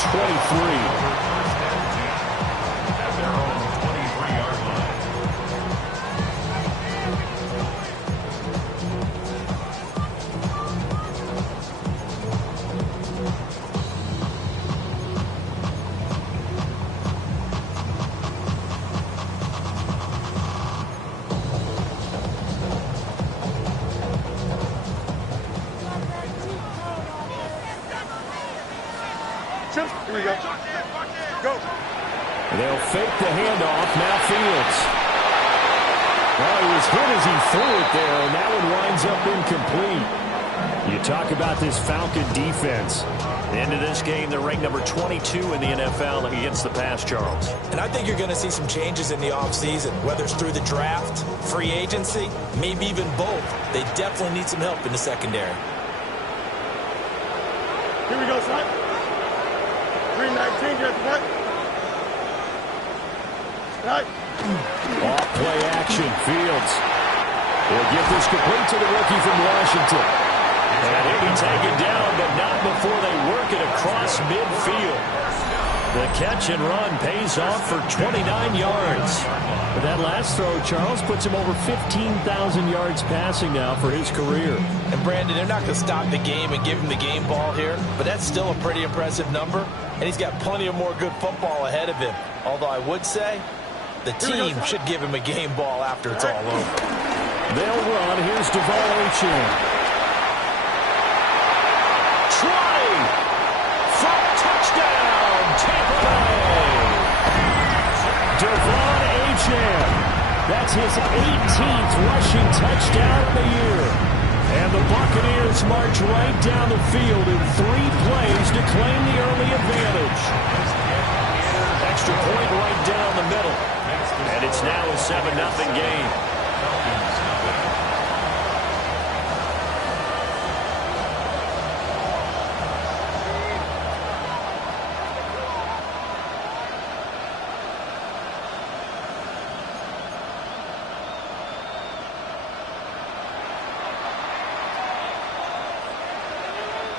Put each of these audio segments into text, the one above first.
23. Here we go. Go. They'll fake the handoff. Now Fields. Well, he was hit as he threw it there, and that one winds up incomplete. You talk about this Falcon defense. Into this game, they're ranked number 22 in the NFL against the pass, Charles. And I think you're going to see some changes in the offseason, whether it's through the draft, free agency, maybe even both. They definitely need some help in the secondary. Here we go, son. 319, get the what? Right. Off play action. Fields will get this complete to the rookie from Washington. And he'll be taken down, but not before they work it across midfield. The catch and run pays off for 29 yards. But that last throw, Charles, puts him over 15,000 yards passing now for his career. And Brandon, they're not going to stop the game and give him the game ball here, but that's still a pretty impressive number, and he's got plenty of more good football ahead of him. Although I would say the team should give him a game ball after it's all over. They'll run. Here's Devon Achane. Try for touchdown, Tampa Bay. Devon Achane. That's his 18th rushing touchdown of the year. And the Buccaneers march right down the field in 3 plays to claim the early advantage. Extra point right down the middle. And it's now a 7-0 game.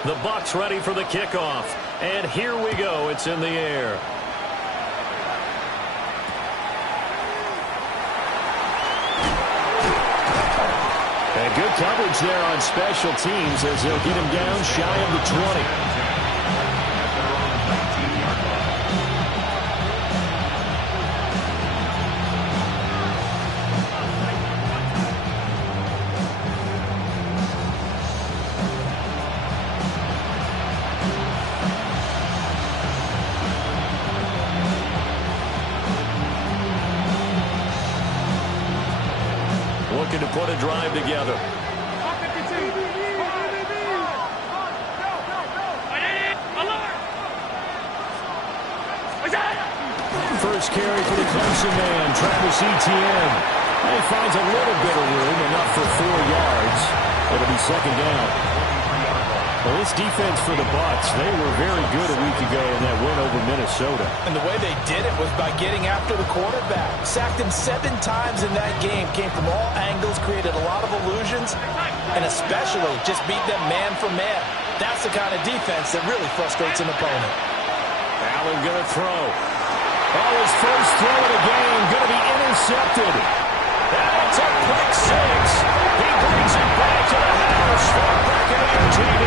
The Bucs ready for the kickoff. And here we go. It's in the air. And good coverage there on special teams as they'll get him down shy of the 20. Looking to put a drive together. First carry for the Clemson man, Travis Etienne. He finds a little bit of room, enough for 4 yards. It'll be second down. Well, this defense for the Bucs, they were very good a week ago in that win over Minnesota. And the way they did it was by getting after the quarterback. Sacked him 7 times in that game. Came from all angles, created a lot of illusions, and especially just beat them man for man. That's the kind of defense that really frustrates an opponent. Allen going to throw. Oh, his first throw of the game going to be intercepted. And it's a quick 6. He brings it back to the house for Buccaneer TV.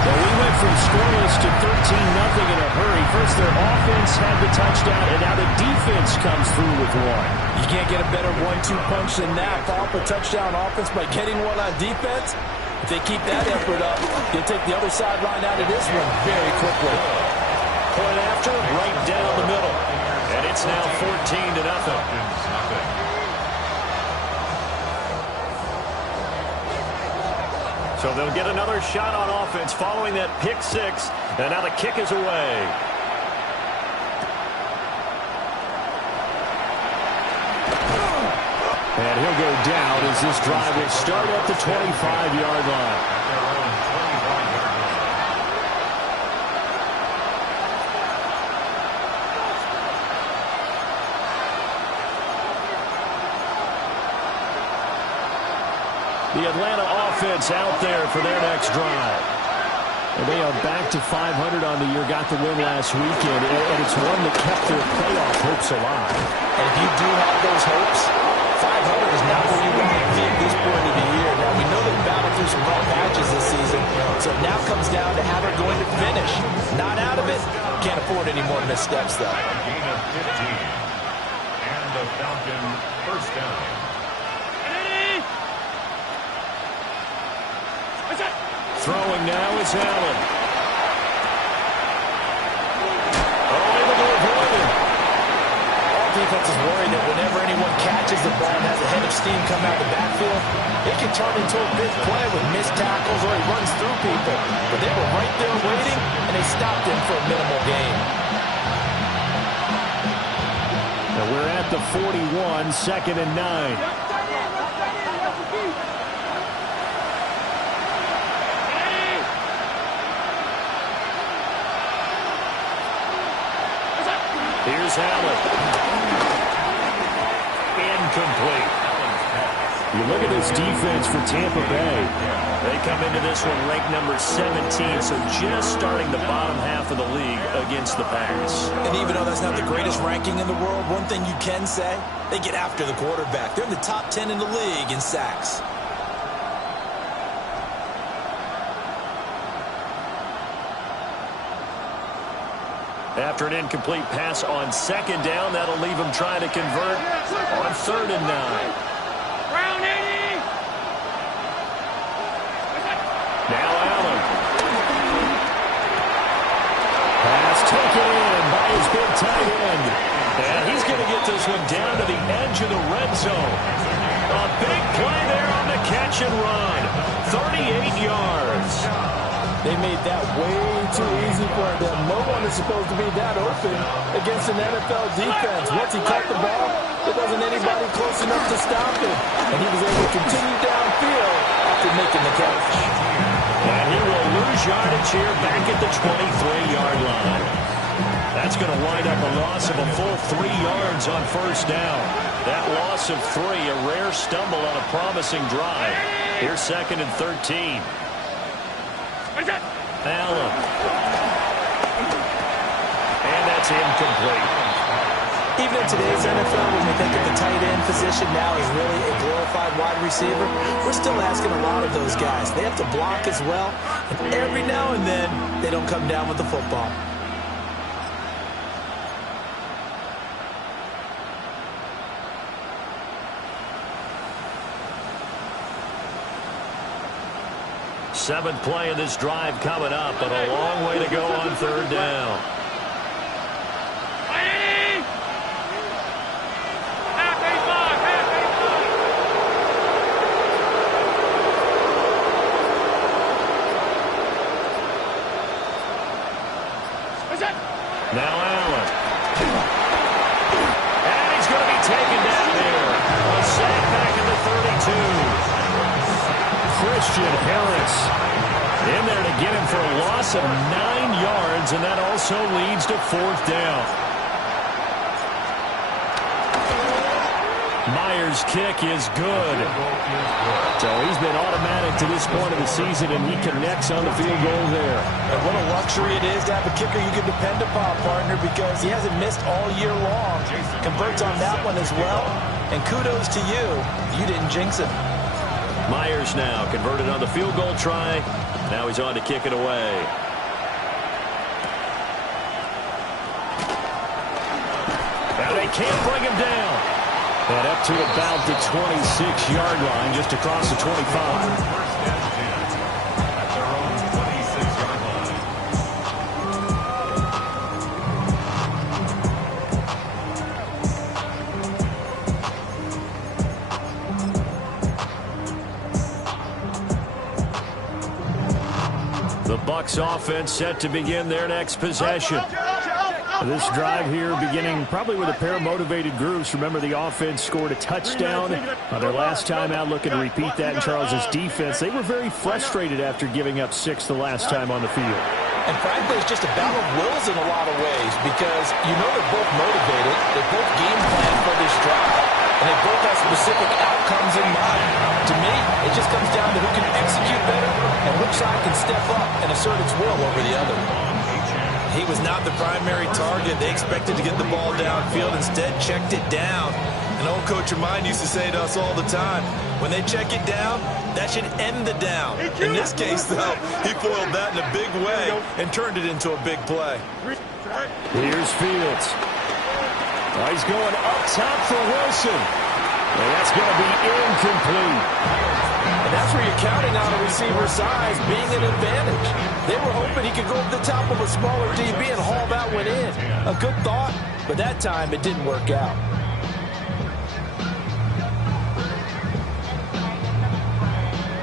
Well, we went from scoreless to 13-0 in a hurry. First, their offense had the touchdown, and now the defense comes through with one. You can't get a better 1-2 punch than that. Follow up a touchdown offense by getting one on defense. If they keep that effort up, they'll take the other sideline out of this one very quickly. Point after, right down the middle. And it's now 14-0. So they'll get another shot on offense following that pick 6. And now the kick is away. And he'll go down as this drive will start at the 25-yard line. The Atlanta offense out there for their next drive. And they are back to 500 on the year, got the win last weekend, and it's one that kept their playoff hopes alive. And if you do have those hopes, 500 is not where you want to be at this point of the year. Now, we know they've battled through some rough patches this season, so it now comes down to how they're going to finish. Not out of it. Can't afford any more missteps, though. Gain of 15. And the Falcon first down. Throwing now is Allen. Oh, able to avoid it. All defenses worry that whenever anyone catches the ball and has a head of steam come out the backfield, it can turn into a big play with missed tackles or he runs through people. But they were right there waiting, and they stopped him for a minimal gain. Now we're at the 41, 2nd and 9. Here's Allen. Incomplete. You look at this defense for Tampa Bay. They come into this one ranked number 17, so just starting the bottom half of the league against the pass. And even though that's not the greatest ranking in the world, one thing you can say, they get after the quarterback. They're in the top 10 in the league in sacks. After an incomplete pass on 2nd down, that'll leave them trying to convert on 3rd and 9. Now Allen. Pass taken in by his big tight end. And he's going to get this one down to the edge of the red zone. A big play there on the catch and run. 38 yards. They made that way too easy for them. No one is supposed to be that open against an NFL defense. Once he caught the ball, there wasn't anybody close enough to stop him. And he was able to continue downfield after making the catch. And he will lose yardage here back at the 23-yard line. That's going to wind up a loss of a full 3 yards on 1st down. That loss of 3, a rare stumble on a promising drive. Here's 2nd and 13. Allen. And that's incomplete. Even in today's NFL, when we think of the tight end position now as really a glorified wide receiver, we're still asking a lot of those guys. They have to block as well, and every now and then, they don't come down with the football. Seventh play of this drive coming up, but a long way to go on 3rd down. Now Allen. And he's going to be taken down here. A sack back at the 32. Christian Harris in there to get him for a loss of 9 yards, and that also leads to 4th down. Myers' kick is good. So he's been automatic to this point of the season, and he connects on the field goal there. And what a luxury it is to have a kicker you can depend upon, partner, because he hasn't missed all year long. Converts on that one as well. And kudos to you. You didn't jinx him. Myers now converted on the field goal try. Now he's on to kick it away. Now they can't bring him down. And up to about the 26-yard line, just across the 25. At their own 26-yard line. The Bucs offense set to begin their next possession. This drive here beginning probably with a pair of motivated groups. Remember, the offense scored a touchdown on their last time out, looking to repeat that in Charles's defense. They were very frustrated after giving up 6 the last time on the field. And frankly, it's just a battle of wills in a lot of ways because you know they're both motivated. They both game plan for this drive. and they both have specific outcomes in mind. To me, it just comes down to who can execute better and which side can step up and assert its will over the other. He was not the primary target. They expected to get the ball downfield, instead checked it down. An old coach of mine used to say to us all the time, when they check it down, that should end the down. In this case, though, he foiled that in a big way and turned it into a big play. Here's Fields. He's going up top for Wilson. And that's going to be incomplete. And that's where you're counting on a receiver's size being an advantage. They were hoping he could go up the top of a smaller DB and haul that one in. A good thought, but that time it didn't work out.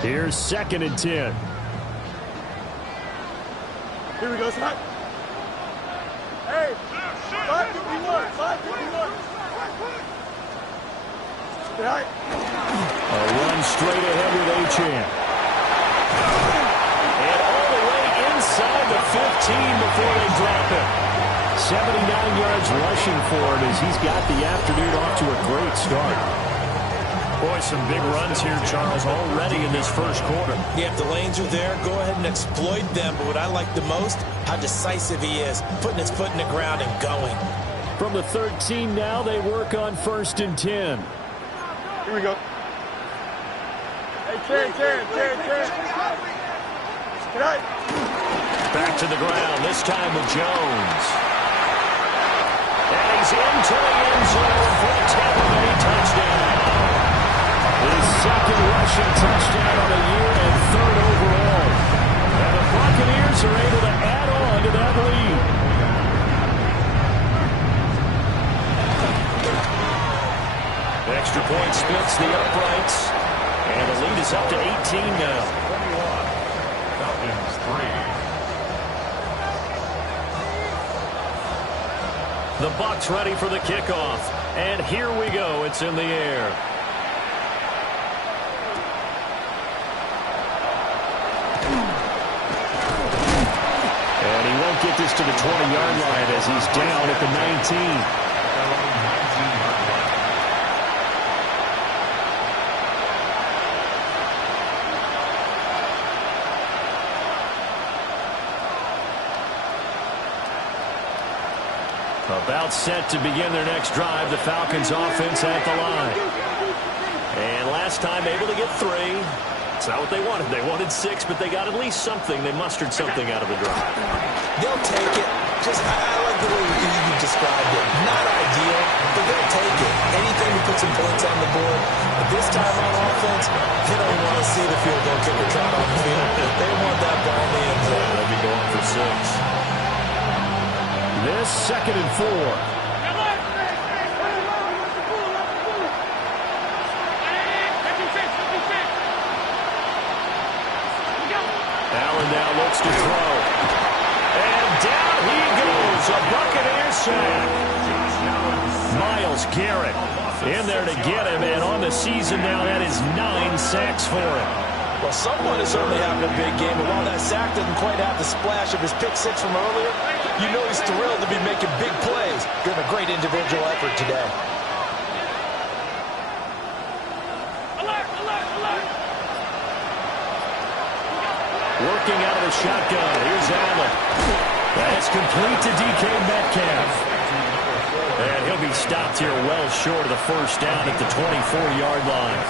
Here's 2nd and 10. Here we go, Scott. Hey, 551, 551. Right. A run straight ahead with Achane. And all the way inside the 15 before they drop it. 79 yards rushing for him as he's got the afternoon off to a great start. Boy, some big runs here, Charles, already in this first quarter. Yeah, if the lanes are there, go ahead and exploit them. But what I like the most, how decisive he is, putting his foot in the ground and going. From the 13 now, they work on 1st and 10. Here we go. Hey, Terry. Back to the ground, this time with Jones. And he's into the end zone for a Tampa Bay touchdown. His 2nd rushing touchdown of the year and 3rd overall. And the Buccaneers are able to add on to that lead. Extra point splits the uprights. And the lead is up to 18 now. Falcons 3. The Bucs ready for the kickoff. And here we go. It's in the air. And he won't get this to the 20-yard line as he's down at the 19. About set to begin their next drive. The Falcons offense at the line. And last time able to get 3. It's not what they wanted. They wanted 6, but they got at least something. They mustered something out of the drive. They'll take it. I like the way you described it. Not ideal, but they'll take it. Anything to put some points on the board. But this time on offense, they don't want to see the field goal kicker trot on the field. They want that ball in the end zone. They'll be going for 6. This 2nd and 4. Allen now looks to throw. And down he goes. A Buccaneer sack. Myles Garrett in there to get him. And on the season now, that is 9 sacks for him. Well, someone is certainly having a big game, and while that sack doesn't quite have the splash of his pick 6 from earlier, you know he's thrilled to be making big plays during a great individual effort today. Working out of the shotgun. Here's Allen. That's complete to DK Metcalf. And he'll be stopped here well short of the first down at the 24-yard line.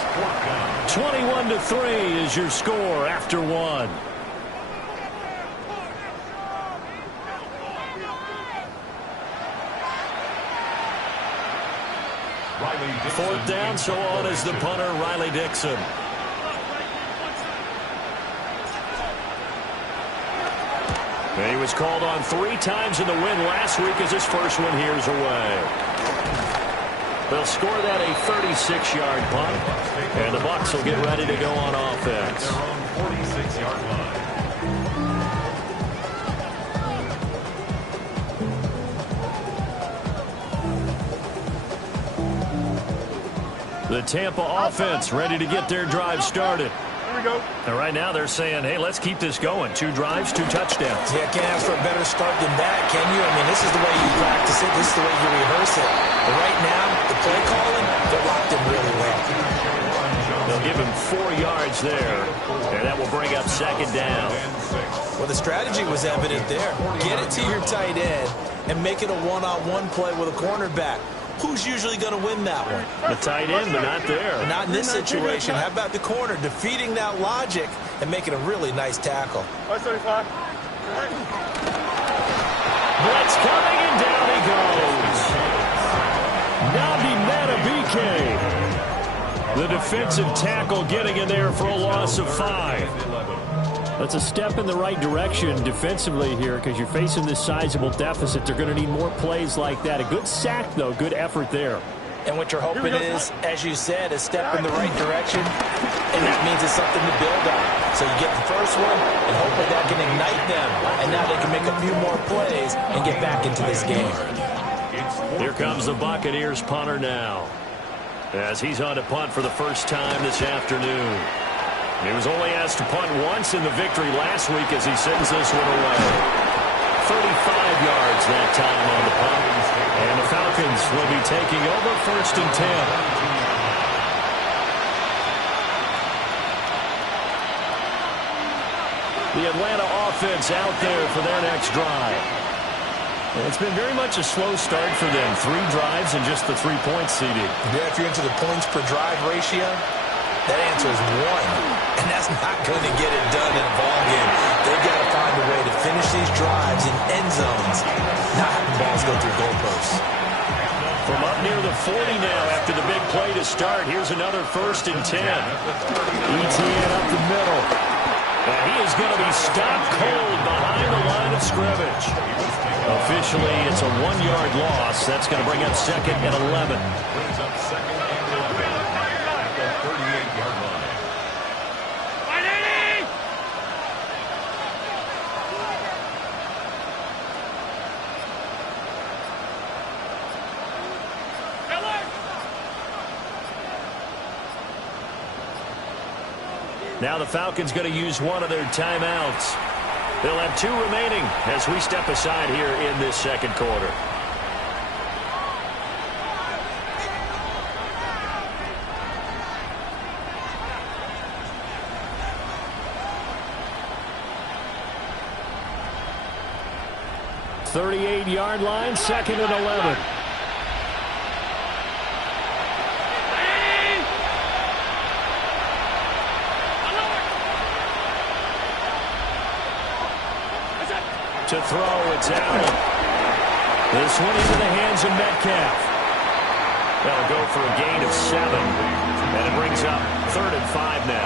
21-3 is your score after 1. Fourth down, so on is the punter, Riley Dixon. And he was called on 3 times in the win last week as his first one here's away. They'll score that a 36-yard punt, and the Bucs will get ready to go on offense. Their own 46-yard line. The Tampa offense ready to get their drive started. we go. And right now they're saying, hey, let's keep this going. 2 drives, 2 touchdowns. Yeah, can't ask for a better start than that, can you? I mean, this is the way you practice it. This is the way you rehearse it. But right now, the play calling, they're locked in really well. They'll give him 4 yards there, and that will bring up 2nd down. Well, the strategy was evident there. Get it to your tight end and make it a one-on-one play with a cornerback. Who's usually going to win that one? The tight end, but not there. Not in this situation. How about the corner defeating that logic and making a really nice tackle? 175. Blitz coming, and down he goes. Nabi Matabike. The defensive tackle getting in there for a loss of 5. That's a step in the right direction defensively here because you're facing this sizable deficit. They're going to need more plays like that. A good sack, though. Good effort there. And what you're hoping is, as you said, a step in the right direction, and that means it's something to build on. So you get the first one, and hopefully that can ignite them, and now they can make a few more plays and get back into this game. Here comes the Buccaneers punter now, as he's on to punt for the first time this afternoon. He was only asked to punt once in the victory last week as he sends this one away. 35 yards that time on the punt. And the Falcons will be taking over 1st and 10. The Atlanta offense out there for their next drive. It's been very much a slow start for them. 3 drives and just the 3 points, CD. Yeah, if you're into the points per drive ratio, that answer is 1. And that's not going to get it done in a ball game. They've got to find a way to finish these drives in end zones, not having balls go through goalposts. From up near the 40 now after the big play to start, here's another 1st and 10. Etienne up the middle. And he is going to be stopped cold behind the line of scrimmage. Officially, it's a 1-yard loss. That's going to bring up 2nd and 11. Brings up 2nd and 11 at the 38-yard line. Now the Falcons going to use one of their timeouts. They'll have 2 remaining as we step aside here in this 2nd quarter. .38-yard line, 2nd and 11. To throw, it's Allen. This one into the hands of Metcalf. That'll go for a gain of 7. And it brings up 3rd and 5 now.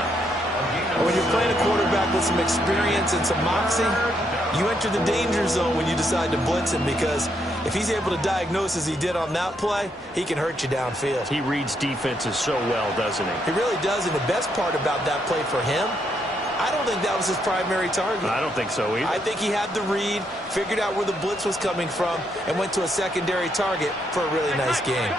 When you're playing a quarterback with some experience and some moxie, you enter the danger zone when you decide to blitz him, because if he's able to diagnose as he did on that play, he can hurt you downfield. He reads defenses so well, doesn't he? He really does, and the best part about that play for him, I don't think that was his primary target. I don't think so either. I think he had the read, figured out where the blitz was coming from, and went to a secondary target for a really nice game.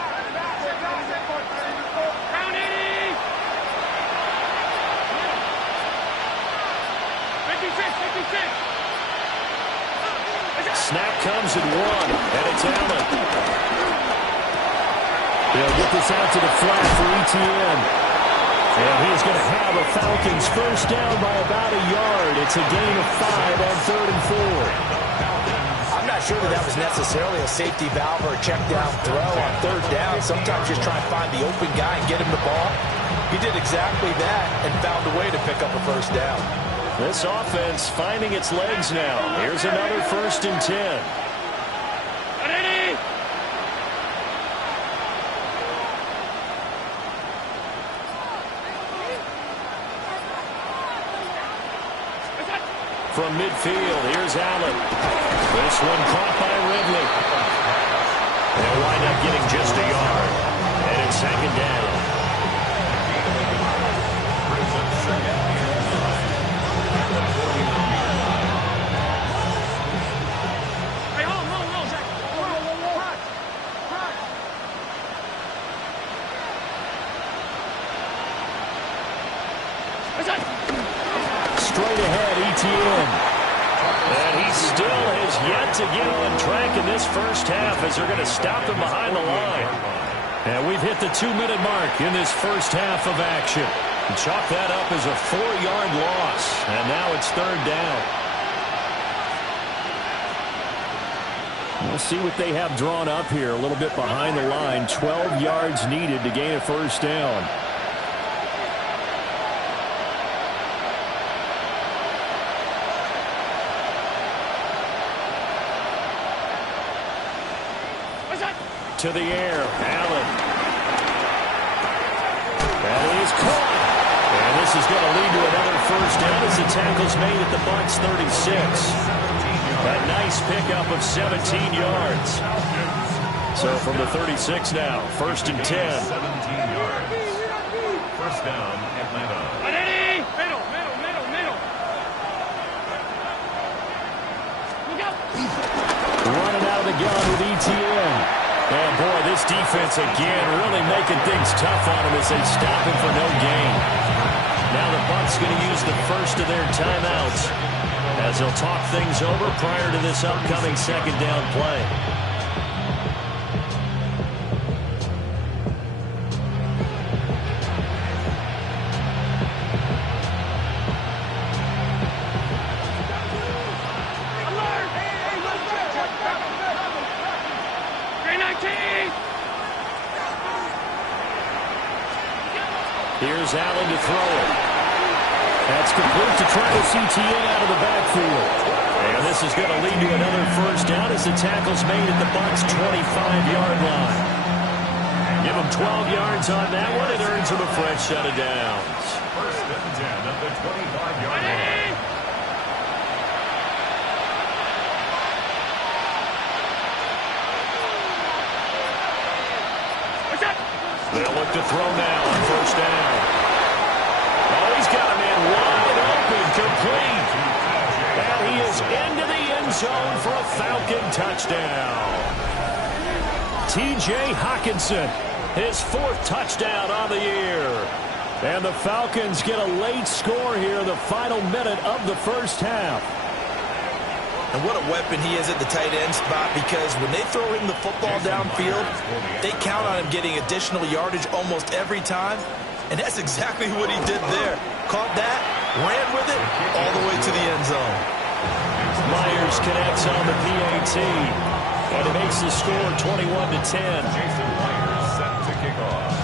Snap comes at 1, and it's Allen. They'll get this out to the flat for Etienne. And he is going to have a Falcons first down by about a yard. It's a gain of 5 on 3rd and 4. I'm not sure that was necessarily a safety valve or a check down throw on 3rd down. Sometimes just try and find the open guy and get him the ball. He did exactly that and found a way to pick up a first down. This offense finding its legs now. Here's another 1st and 10. From midfield, here's Allen. This one caught by Ridley. They'll wind up getting just a yard. And it's 2nd down. still has yet to get on track in this first half as they're going to stop him behind the line. And we've hit the 2-minute mark in this first half of action. Chalk that up as a 4-yard loss. And now it's 3rd down. We'll see what they have drawn up here. A little bit behind the line. 12 yards needed to gain a first down. To the air, Allen. That is caught. And this is going to lead to another first down as the tackle's made at the Bucs 36. A nice pickup of 17 yards. So from the 36 now, 1st and 10. 17 yards. First down, Atlanta. Running out of the gun with ETN. And, boy, this defense, again, really making things tough on him as they stop him for no gain. Now the Bucs going to use the first of their timeouts as they'll talk things over prior to this upcoming second down play. Here's Allen to throw it. That's complete to Travis Etienne out of the backfield. And this is going to lead to another first down as the tackle's made at the Bucs' 25-yard line. Give him 12 yards on that one. It earns him a fresh set of downs. First and 10 at the 25-yard line. They'll look to throw now on first down. Oh, he's got a man wide open, complete. And he is into the end zone for a Falcon touchdown. T.J. Hockenson, his 4th touchdown on the year. And the Falcons get a late score here in the final minute of the first half. And what a weapon he is at the tight end spot, because when they throw him the football downfield, they count on him getting additional yardage almost every time. And that's exactly what he did there. Caught that, ran with it, all the way to the end zone. Myers connects on the PAT. And it makes the score 21-10. Jason Myers set to kick off.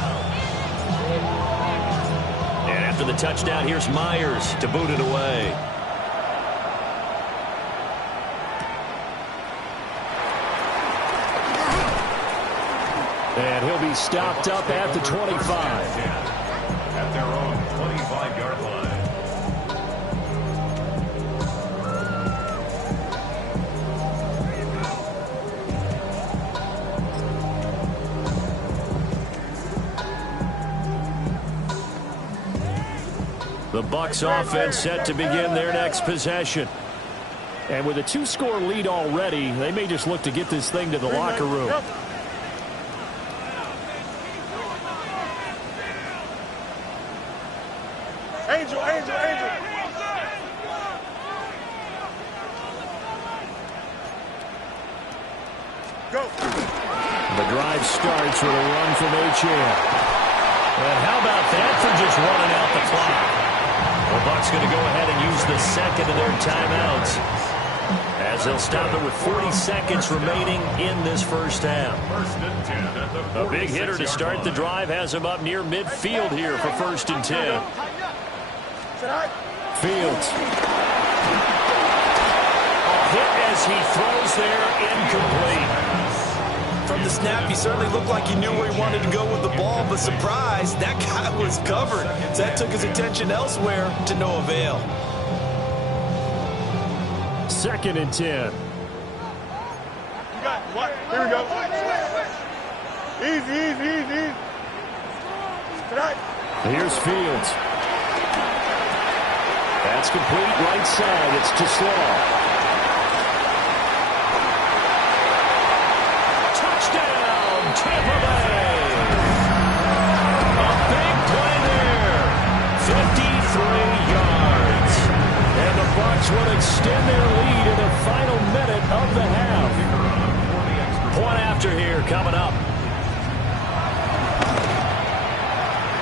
And after the touchdown, here's Myers to boot it away. And he'll be stopped up at the 25. At their own 25-yard line. The Bucs offense set to begin their next possession. And with a 2-score lead already, they may just look to get this thing to the locker room. Angel. Go. The drive starts with a run from Achane. And how about that for just running out the clock? The Bucs going to go ahead and use the second of their timeouts as they'll stop it with 40 seconds remaining in this first half. First and 10 at the A big hitter to start the drive has him up near midfield here for 1st and 10. Fields. Hit as he throws there, incomplete. From the snap, he certainly looked like he knew where he wanted to go with the ball, but surprise, that guy was covered. So that took his attention elsewhere to no avail. 2nd and 10. You got what? Here we go. Easy. Tonight. Here's Fields. That's complete right side. It's to Slaw. Touchdown, Tampa Bay. A big play there. 53 yards. And the Bucs will extend their lead in the final coming up.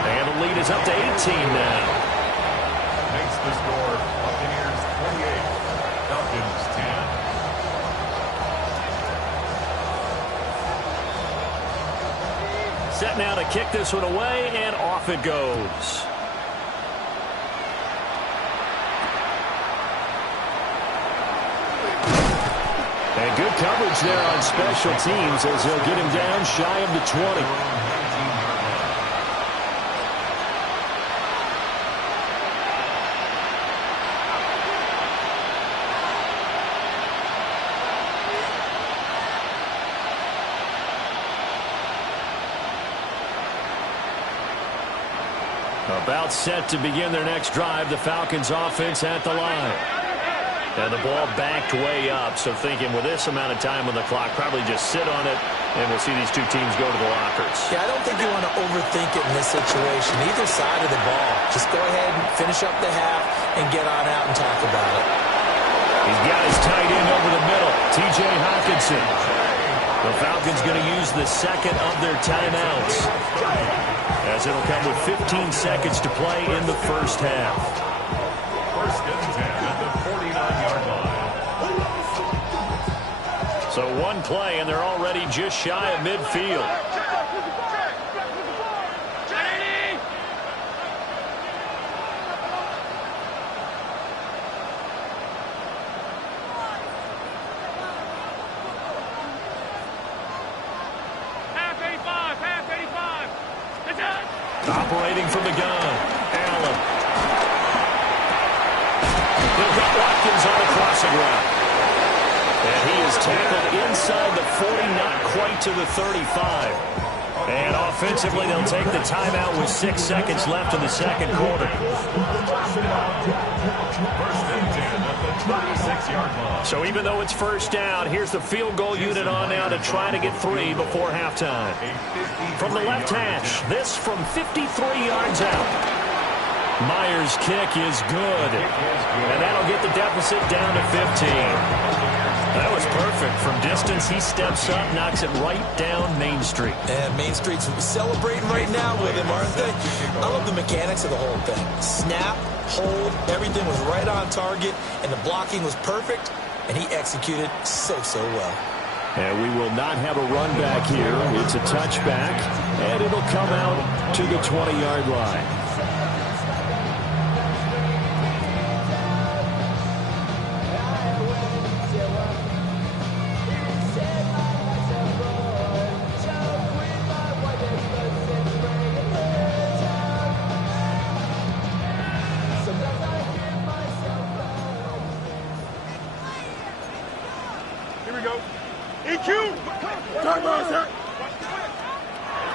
And the lead is up to 18 now. Makes the score Buccaneers 28, Falcons 10. Set now to kick this one away, and off it goes. And good coverage there on special teams as they'll get him down shy of the 20. About set to begin their next drive, the Falcons offense at the line. And the ball backed way up, so thinking with this amount of time on the clock, probably just sit on it, and we'll see these two teams go to the lockers. Yeah, I don't think you want to overthink it in this situation. Either side of the ball. Just go ahead and finish up the half and get on out and talk about it. He's got his tight end over the middle, T.J. Hockenson. The Falcons going to use the second of their timeouts, as it'll come with 15 seconds to play in the first half. First and 10 at the 49-yard line. So one play, and they're already just shy of midfield. Operating from the gun, Allen. They've got Watkins on the crossing route. And he is tackled inside the 40, not quite to the 35. And offensively, they'll take the timeout with 6 seconds left in the second quarter. First and 10 at the 36-yard line. So even though it's first down, here's the field goal unit on now to try to get 3 before halftime. From the left hash, this from 53 yards out. Myers' kick is good. And that'll get the deficit down to 15. That was perfect. From distance, he steps up, knocks it right down Main Street. And Main Street's celebrating right now with him, aren't they? I love the mechanics of the whole thing. Snap, hold, everything was right on target, and the blocking was perfect, and he executed so well. And we will not have a run back here. It's a touchback, and it'll come out to the 20-yard line.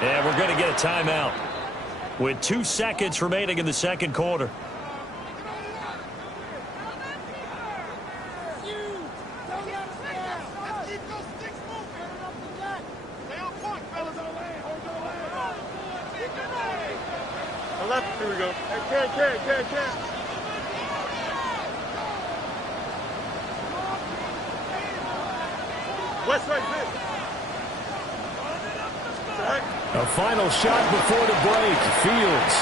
And we're going to get a timeout with 2 seconds remaining in the second quarter. Left, here we go. Can. West side, A final shot before the break. Fields.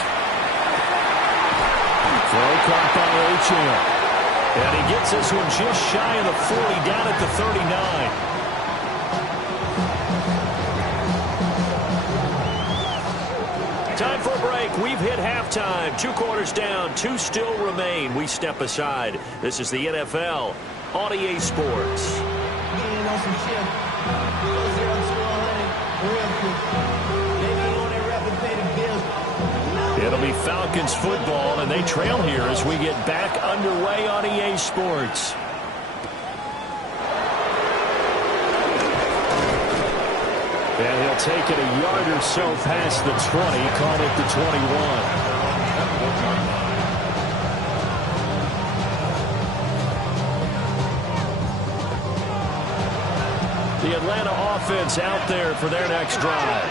Throw caught by O'Chan. And he gets this one just shy of the 40, down at the 39. Time for a break. We've hit halftime. 2 quarters down. 2 still remain. We step aside. This is the NFL on EA Sports. It'll be Falcons football, and they trail here as we get back underway on EA Sports. And he'll take it a yard or so past the 20, call it the 21. The Atlanta offense out there for their next drive.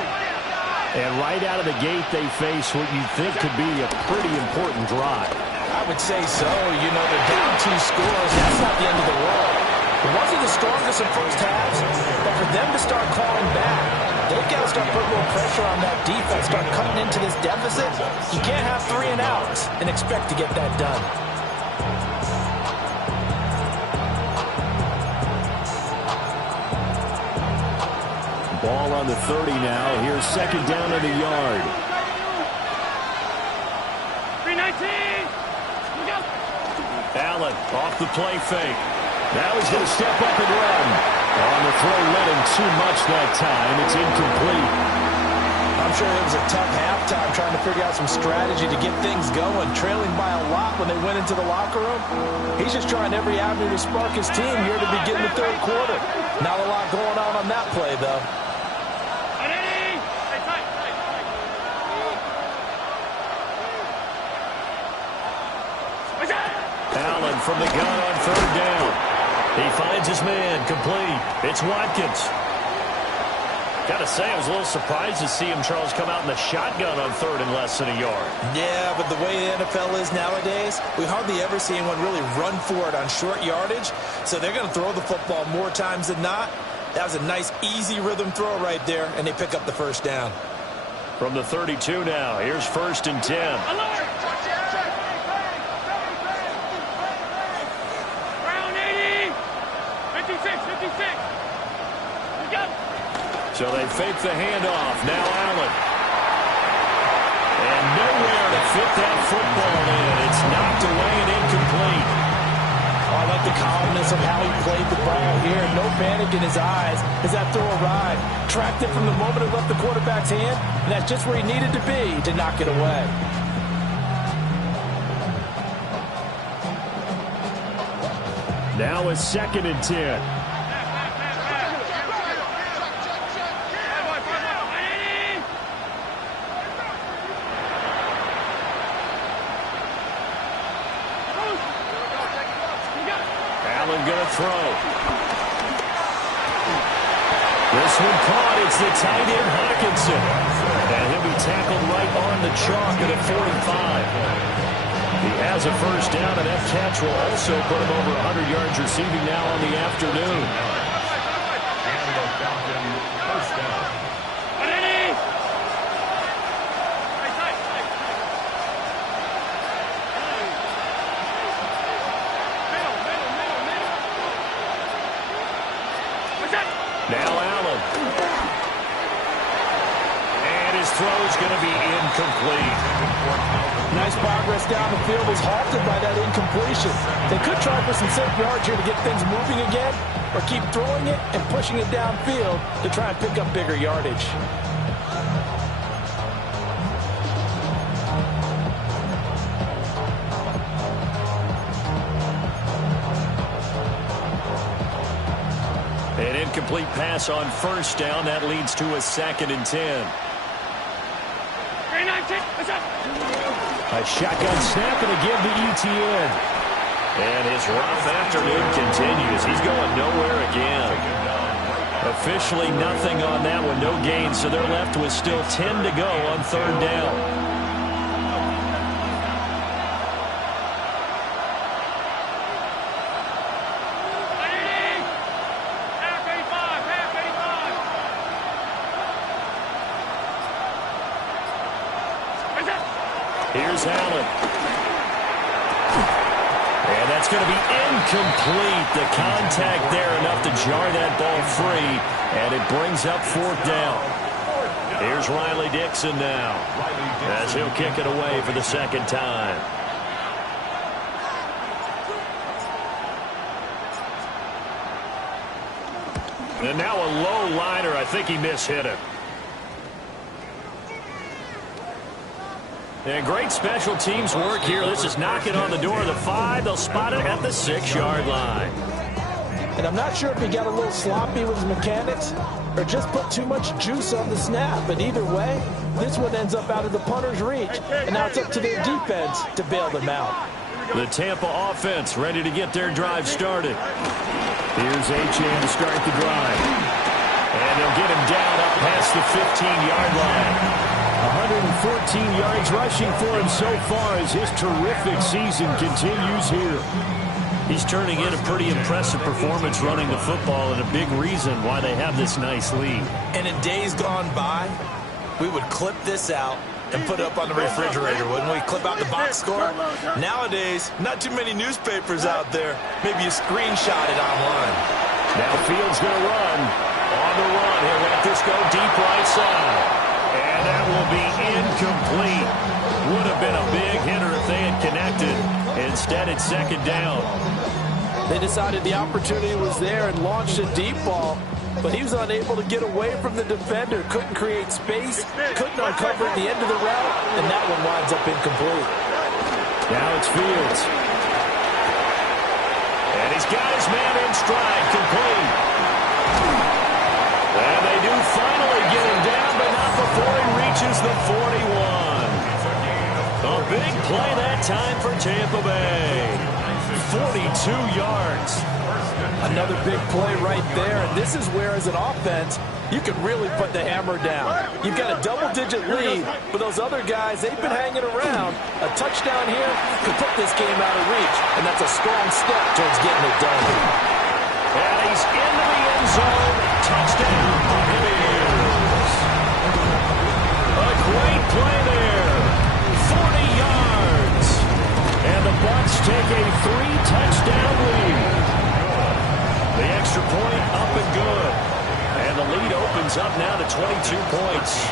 And right out of the gate, they face what you think could be a pretty important drive. I would say so. You know, they're down 2 scores. That's not the end of the world. It wasn't the strongest in first halves, but for them to start calling back, They've got to start putting a little pressure on that defense, start cutting into this deficit. You can't have 3 and outs and expect to get that done. Ball on the 30 now. Here's second down on the yard. 319. Allen off the play fake. Now he's going to step up and run. On the throw, led him too much that time. It's incomplete. I'm sure it was a tough halftime trying to figure out some strategy to get things going, trailing by a lot when they went into the locker room. He's just trying every avenue to spark his team here to begin the third quarter. Not a lot going on that play, though. Allen from the gun on third down. He finds his man, complete. It's Watkins. Got to say, I was a little surprised to see him, Charles, come out in the shotgun on third and less than a yard. Yeah, but the way the NFL is nowadays, we hardly ever see anyone really run for it on short yardage. So they're going to throw the football more times than not. That was a nice, easy rhythm throw right there, and they pick up the first down. From the 32 now, here's first and 10. Alert! Round 80. 56. We go. So they fake the handoff. Now Allen. And nowhere to fit that football in. It's knocked away and incomplete. Oh, I like the calmness of how he played the ball here. No panic in his eyes as that throw arrived. Tracked it from the moment it left the quarterback's hand, and that's just where he needed to be to knock it away. Now a second and 10. Allen going to throw. This one caught. It's the tight end Hockenson. And he'll be tackled right on the chalk at a 45. He has a first down, and that catch will also put him over 100 yards receiving now on the afternoon. And the Falcon first down. Now Allen. And his throw is going to be incomplete. Nice progress down the field was halted by that incompletion. They could try for some safe yards here to get things moving again, or keep throwing it and pushing it downfield to try and pick up bigger yardage. An incomplete pass on first down. That leads to a second and 10. A shotgun snap and again to Etienne. And his rough afternoon continues. He's going nowhere again. Officially nothing on that one. No gain, so they're left with still 10 to go on third down. Here's Allen. And that's going to be incomplete. The contact there enough to jar that ball free. And it brings up fourth down. Here's Riley Dixon now, as he'll kick it away for the second time. And now a low liner. I think he mishit it. And great special teams work here. This is knocking on the door of the 5. They'll spot it at the 6-yard line. And I'm not sure if he got a little sloppy with his mechanics or just put too much juice on the snap. But either way, this one ends up out of the punter's reach. And now it's up to their defense to bail them out. The Tampa offense ready to get their drive started. Here's Achane to start the drive. And they'll get him down up past the 15-yard line. 114 yards rushing for him so far as his terrific season continues here. He's turning in a pretty impressive performance running the football, and a big reason why they have this nice lead. And in days gone by, we would clip this out and put it up on the refrigerator, wouldn't we? Clip out the box score. Nowadays, not too many newspapers out there. Maybe you screenshot it online. Now Fields going to run. On the run, he'll let this go deep right side. And that will be incomplete. Would have been a big hitter if they had connected. Instead, it's second down. They decided the opportunity was there and launched a deep ball, but he was unable to get away from the defender. Couldn't create space, couldn't uncover at the end of the route, and that one winds up incomplete. Now it's Fields. And he's got his man in stride, complete. And they do finally get him down, but not before he reaches the 41. A big play that time for Tampa Bay. 42 yards. Another big play right there, and this is where, as an offense, you can really put the hammer down. You've got a double-digit lead, but those other guys, they've been hanging around. A touchdown here could put this game out of reach, and that's a strong step towards getting it done. And he's into the end zone. Touchdown, Buccaneers. A great play there. 40 yards. And the Bucs take a 3-touchdown lead. The extra point up and good. And the lead opens up now to 22 points.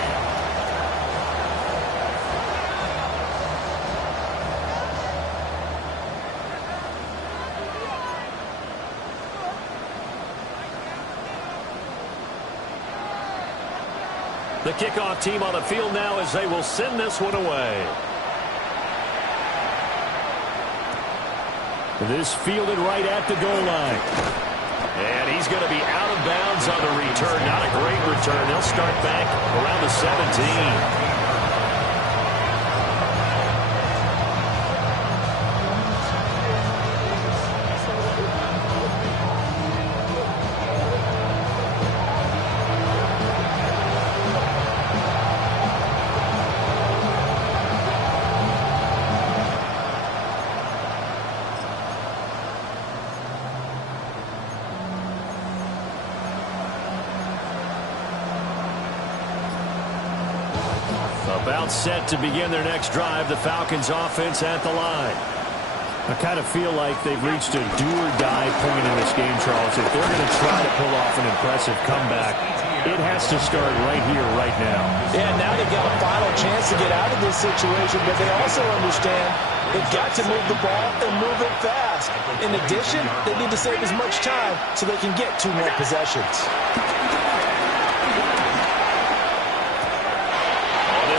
The kickoff team on the field now as they will send this one away. This fielded right at the goal line. And he's going to be out of bounds on the return. Not a great return. They'll start back around the 17. About set to begin their next drive. The Falcons offense at the line. I kind of feel like they've reached a do-or-die point in this game, Charles. If they're going to try to pull off an impressive comeback, it has to start right here, right now. Yeah, now they've got a final chance to get out of this situation, but they also understand they've got to move the ball and move it fast. In addition, they need to save as much time so they can get 2 more possessions.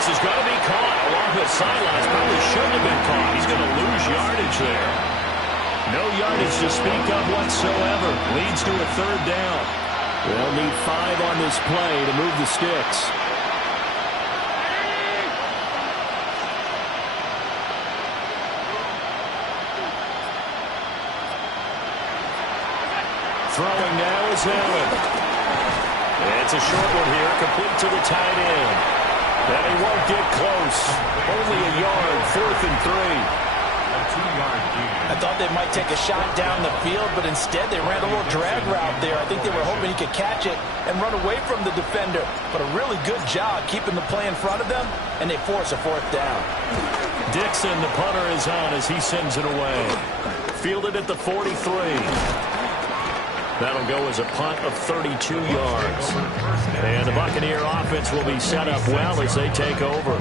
This is going to be caught along the sidelines. Probably shouldn't have been caught. He's going to lose yardage there. No yardage to speak of whatsoever. Leads to a 3rd down. They'll need 5 on this play to move the sticks. Throwing now is Allen. It's a short one here, complete to the tight end. And he won't get close. Only a yard, 4th and 3. A 2-yard gain. I thought they might take a shot down the field, but instead they ran a little drag route there. I think they were hoping he could catch it and run away from the defender. But a really good job keeping the play in front of them, and they force a 4th down. Dixon, the punter, is on as he sends it away. Fielded at the 43. That'll go as a punt of 32 yards. And the Buccaneer offense will be set up well as they take over.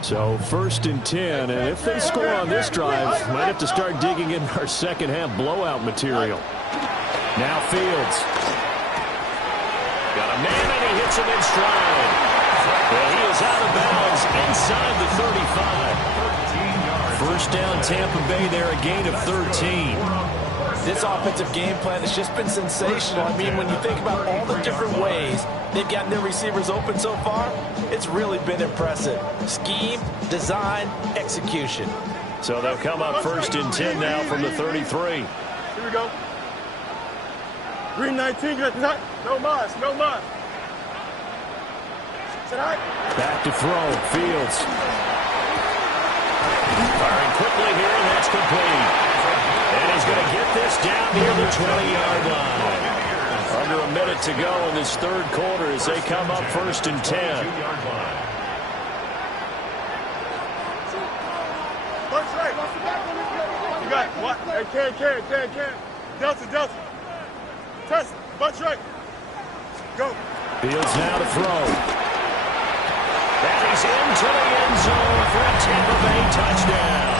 So 1st and 10, and if they score on this drive, might have to start digging in our second half blowout material. Now Fields. Got a man, and he hits him in stride. And he is out of bounds inside the 35. 1st down, Tampa Bay there, a gain of 13. This offensive game plan has just been sensational. I mean, when you think about all the different ways they've gotten their receivers open so far, it's really been impressive. Scheme, design, execution. So they'll come up 1st and 10 now from the 33. Here we go. Green 19, get that. No mas, no mas. Tonight. Back to throw, Fields. Firing quickly here, and that's complete. And he's going to get this down near the 20-yard line. Under a minute to go in this third quarter as they come up 1st and 10. Punch right. You got it. What? Hey, can. Delta. Test it. Bunch right. Go. Fields now to throw. And he's into the end zone for a Tampa Bay touchdown.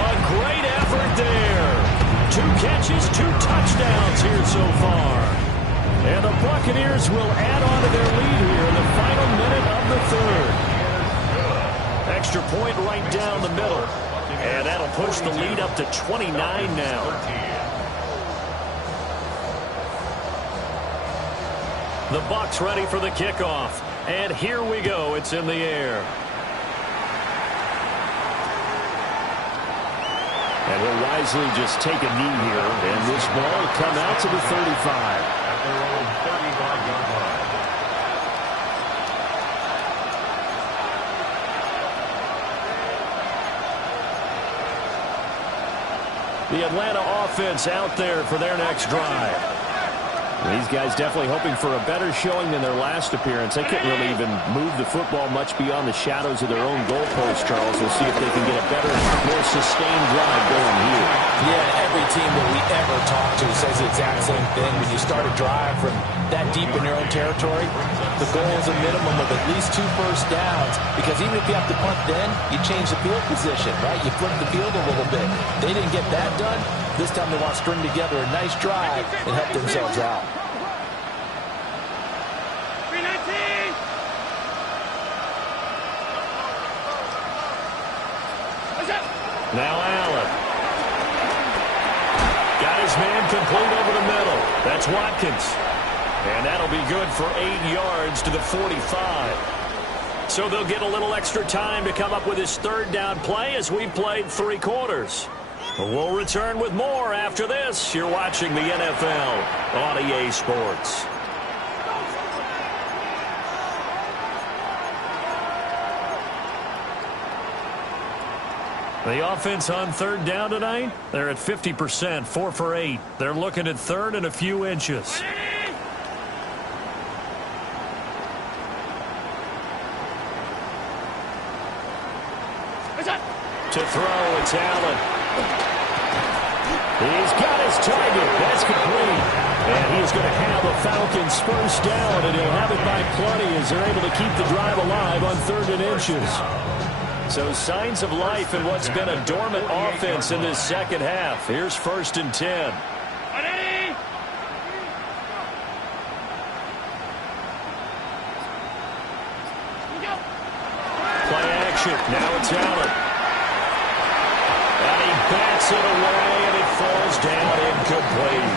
A great effort there. 2 catches, 2 touchdowns here so far. And the Buccaneers will add on to their lead here in the final minute of the third. Extra point right down the middle. And that'll push the lead up to 29 now. The Bucs ready for the kickoff. And here we go. It's in the air. And he'll wisely just take a knee here. And this ball will come out to the 35. At their own 35-yard line. The Atlanta offense out there for their next drive. These guys definitely hoping for a better showing than their last appearance. They couldn't really even move the football much beyond the shadows of their own goalpost, Charles. We'll see if they can get a better, more sustained drive going here. Yeah, every team that we ever talk to says the exact same thing. When you start a drive from that deep in your own territory, the goal is a minimum of at least 2 first downs. Because even if you have to punt then, you change the field position, right? You flip the field a little bit. They didn't get that done. This time they want to string together a nice drive and help themselves out. Now Allen. Got his man complete over the middle. That's Watkins. And that'll be good for 8 yards to the 45. So they'll get a little extra time to come up with his third down play as we've played 3 quarters. We'll return with more after this. You're watching the NFL on EA Sports. The offense on third down tonight, they're at 50%, 4 for 8. They're looking at third and a few inches. To throw, it's Allen. He's got his target. That's complete. And he's going to have the Falcons first down, and he'll have it by plenty as they're able to keep the drive alive on 3rd and inches. So signs of life in what's been a dormant offense in this second half. Here's 1st and 10. Play action. Now it's Allen. And he bats it away, and it falls down incomplete.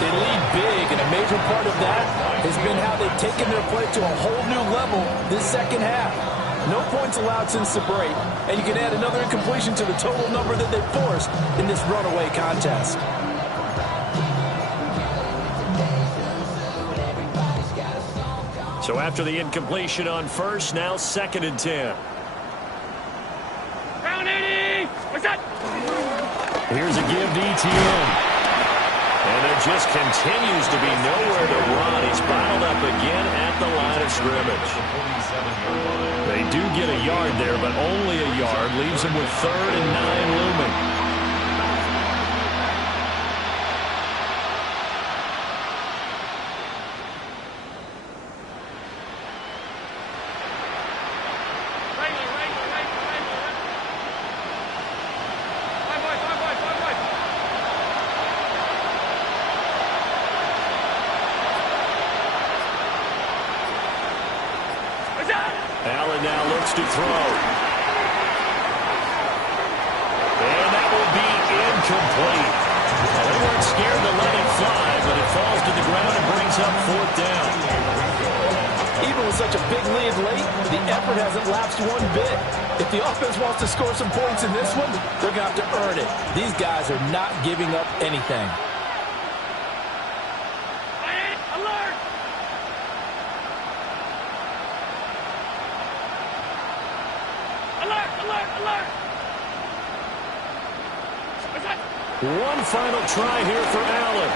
They lead big, and a major part of that has been how they've taken their play to a whole new level this second half. No points allowed since the break, and you can add another incompletion to the total number that they forced in this runaway contest. So after the incompletion on first, now 2nd and 10. Round 80! What's that? Here's a give to ETN. And there just continues to be nowhere to run. He's bottled up again at the line of scrimmage. They do get a yard there, but only a yard. Leaves him with 3rd and 9 looming. Allen now looks to throw. And that will be incomplete. They weren't scared to let it fly, but it falls to the ground and brings up 4th down. Even with such a big lead late, the effort hasn't lapsed one bit. If the offense wants to score some points in this one, they're going to have to earn it. These guys are not giving up anything. One final try here for Allen.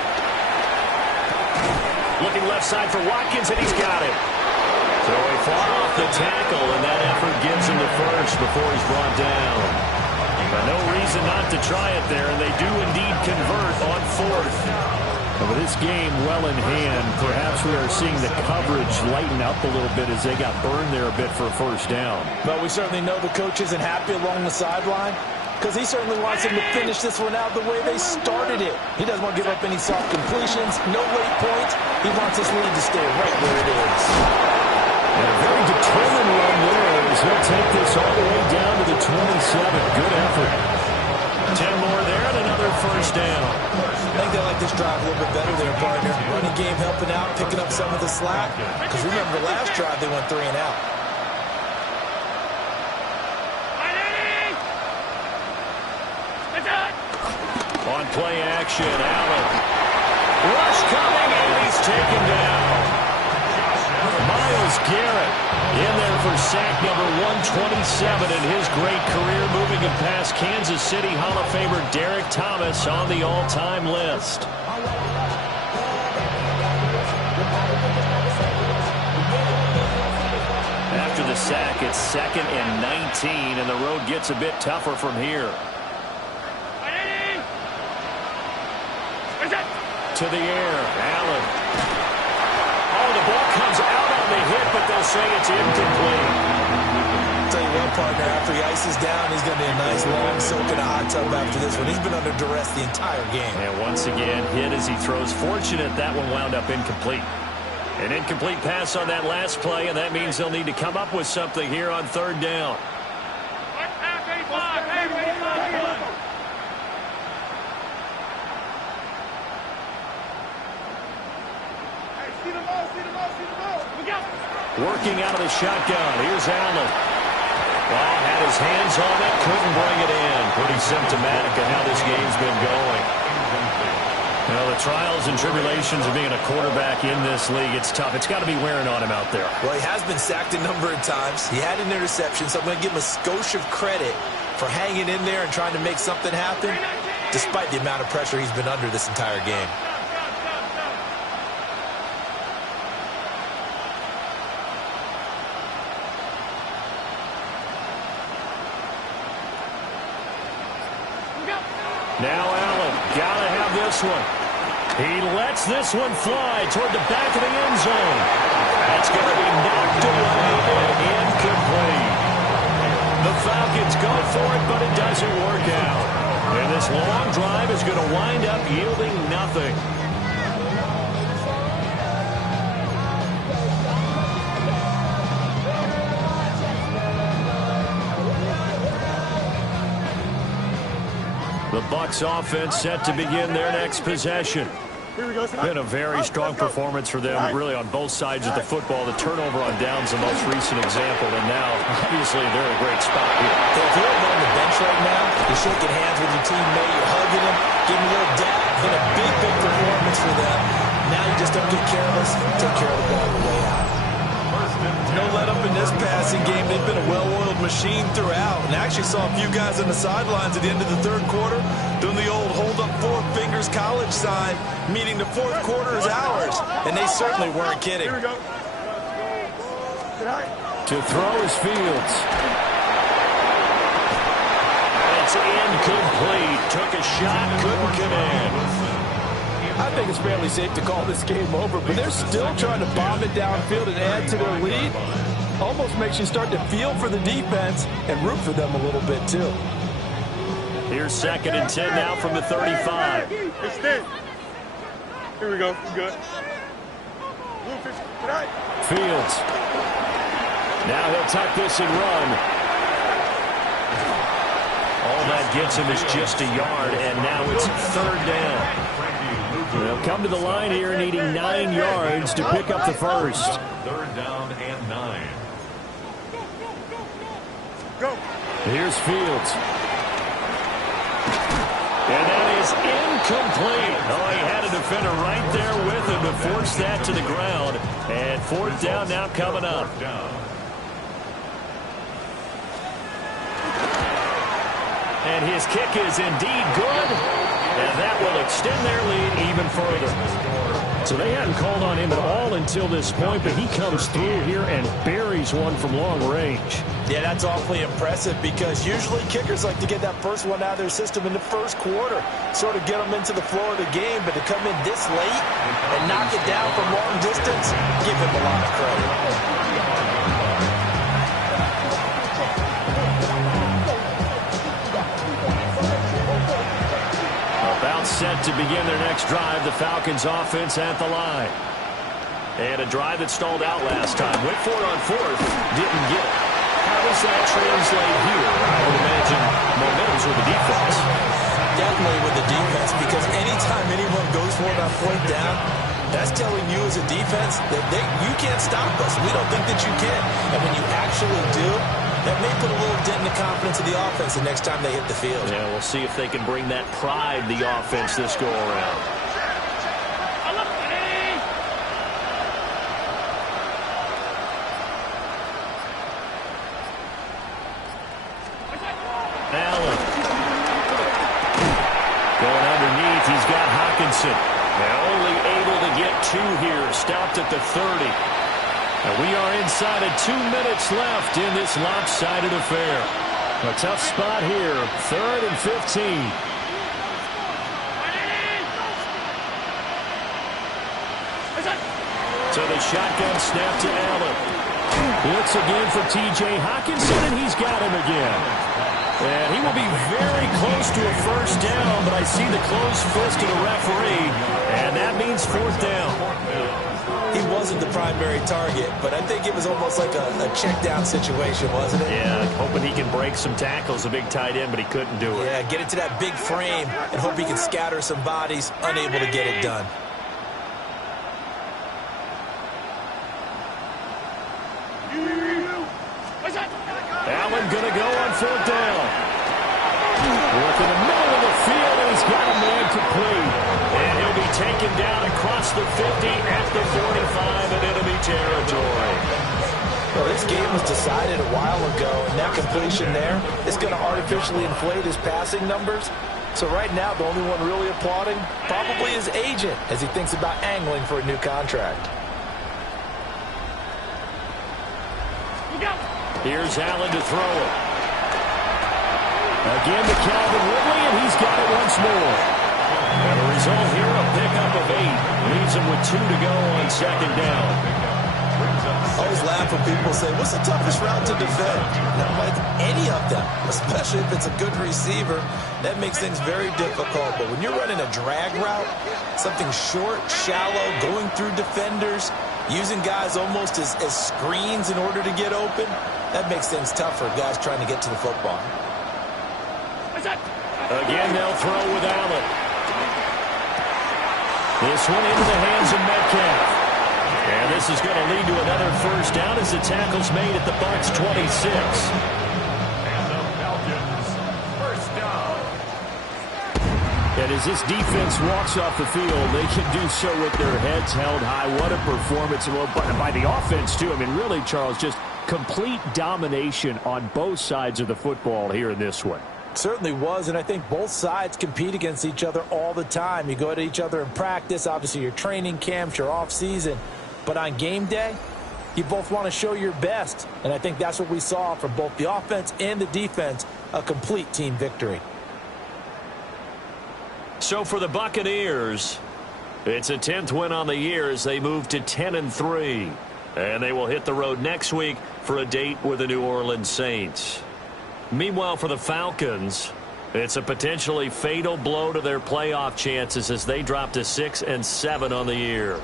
Looking left side for Watkins, and he's got it. So he fought off the tackle, and that effort gives him the first before he's brought down. But no reason not to try it there, and they do indeed convert on fourth. And with this game well in hand, perhaps we are seeing the coverage lighten up a little bit as they got burned there a bit for a first down. But we certainly know the coach isn't happy along the sideline, because he certainly wants them to finish this one out the way they started it. He doesn't want to give up any soft completions, no late points. He wants this lead to stay right where it is. And a very determined run there as he'll take this all the way down to the 27. Good effort. 10 more there and another first down. I think they like this drive a little bit better there, partner. Running game helping out, picking up some of the slack. Because remember, the last drive they went 3 and out. On play action, Allen. Rush coming, and he's taken down. Myles Garrett in there for sack number 127 in his great career, moving it past Kansas City Hall of Famer Derek Thomas on the all-time list. After the sack, it's 2nd and 19, and the road gets a bit tougher from here. To the air, Allen. Oh, the ball comes out on the hit, but they'll say it's incomplete. Tell you what, partner, after he ices down, he's going to be a nice long soak in a hot tub after this one. He's been under duress the entire game. And once again, hit as he throws. Fortunate that one wound up incomplete. An incomplete pass on that last play, and that means they'll need to come up with something here on 3rd down. Working out of the shotgun. Here's Allen. Well, had his hands on it, couldn't bring it in. Pretty symptomatic of how this game's been going. You know, the trials and tribulations of being a quarterback in this league, it's tough. It's got to be wearing on him out there. Well, he has been sacked a number of times. He had an interception, so I'm going to give him a skosh of credit for hanging in there and trying to make something happen, despite the amount of pressure he's been under this entire game. Now Allen, gotta have this one. He lets this one fly toward the back of the end zone. That's going to be knocked away and incomplete. The Falcons go for it, but it doesn't work out. And this long drive is going to wind up yielding nothing. The Bucs offense set to begin their next possession. Been a very strong performance for them, really, on both sides of the football. The turnover on downs, the most recent example, and now, obviously, they're in a great spot here. If you're on the bench right now, you're shaking hands with your teammate, you're hugging him, giving a little dap. Been a big, big performance for them. Now you just don't get careless, take care of the ball on the way out. No let up in this passing game. They've been a well-oiled machine throughout. And I actually saw a few guys on the sidelines at the end of the 3rd quarter doing the old hold up 4 fingers college sign, meaning the 4th quarter is ours. And they certainly weren't kidding. Here we go. To throw is Fields. It's incomplete. Took a shot, couldn't connect. I think it's fairly safe to call this game over, but they're still trying to bomb it downfield and add to their lead. Almost makes you start to feel for the defense and root for them a little bit, too. Here's 2nd and 10 now from the 35. Extend. Here we go. Good. Fields. Now he'll tuck this and run. All that gets him is just a yard, and now it's 3rd down. They'll come to the line here needing 9 yards to pick up the first. 3rd down and 9. Go. Here's Fields. And that is incomplete. Oh, he had a defender right there with him to force that to the ground. And 4th down now coming up. And his kick is indeed good, and that will extend their lead even further. So they hadn't called on him at all until this point, but he comes through here and buries one from long range. Yeah, that's awfully impressive because usually kickers like to get that first one out of their system in the first quarter, sort of get them into the flow of the game, but to come in this late and knock it down from long distance, give him a lot of credit. Set to begin their next drive, the Falcons offense at the line. And a drive that stalled out last time. Went for it on fourth, didn't get it. How does that translate here? I would imagine momentum's with the defense. Definitely with the defense, because anytime anyone goes for it on fourth down, that's telling you as a defense that you can't stop us. We don't think that you can. And when you actually do, that may put a little dent in the confidence of the offense the next time they hit the field. Yeah, we'll see if they can bring that pride, the offense, this go around. Allen. Going underneath, he's got Hockenson. They're only able to get two here, stopped at the 30. And we are inside of 2 minutes left in this lopsided affair. A tough spot here, 3rd and 15. So the shotgun snap to Allen. Blitz again for T.J. Hockenson, and he's got him again. And he will be very close to a first down, but I see the closed fist of the referee, and that means 4th down. He wasn't the primary target, but I think it was almost like a check down situation, wasn't it? Yeah, hoping he can break some tackles, a big tight end, but he couldn't do it. Yeah, get it to that big frame and hope he can scatter some bodies, unable to get it done. Allen going to go on 4th down. Work in the middle of the field, and he's got a man complete. And he'll be taken down across the 50 at the 45 in enemy territory. Well, this game was decided a while ago, and that completion there is going to artificially inflate his passing numbers. So right now, the only one really applauding probably his agent as he thinks about angling for a new contract. Here's Allen to throw it. Again to Calvin Ridley, and he's got it once more. And the result here, a pickup of 8. Leaves him with 2 to go on 2nd down. I always laugh when people say, what's the toughest route to defend? No, any of them, especially if it's a good receiver, that makes things very difficult. But when you're running a drag route, something short, shallow, going through defenders, using guys almost as screens in order to get open, that makes things tough for guys trying to get to the football. Again, they'll throw with Allen. This one into the hands of Metcalf. And this is going to lead to another first down as the tackle's made at the Bucs 26. And the Falcons, first down. And as this defense walks off the field, they can do so with their heads held high. What a performance by the offense, too. I mean, really, Charles, just complete domination on both sides of the football here in this one. Certainly was, and I think both sides compete against each other all the time. You go at each other in practice, obviously your training camps, your off-season. But on game day, you both want to show your best. And I think that's what we saw from both the offense and the defense, a complete team victory. So for the Buccaneers, it's a 10th win on the year as they move to 10-3. And they will hit the road next week for a date with the New Orleans Saints. Meanwhile, for the Falcons, it's a potentially fatal blow to their playoff chances as they drop to 6-7 on the year.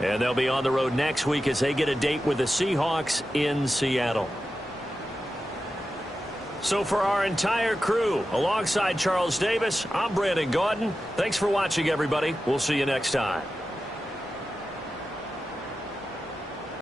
And they'll be on the road next week as they get a date with the Seahawks in Seattle. So for our entire crew, alongside Charles Davis, I'm Brandon Gaudin. Thanks for watching, everybody. We'll see you next time.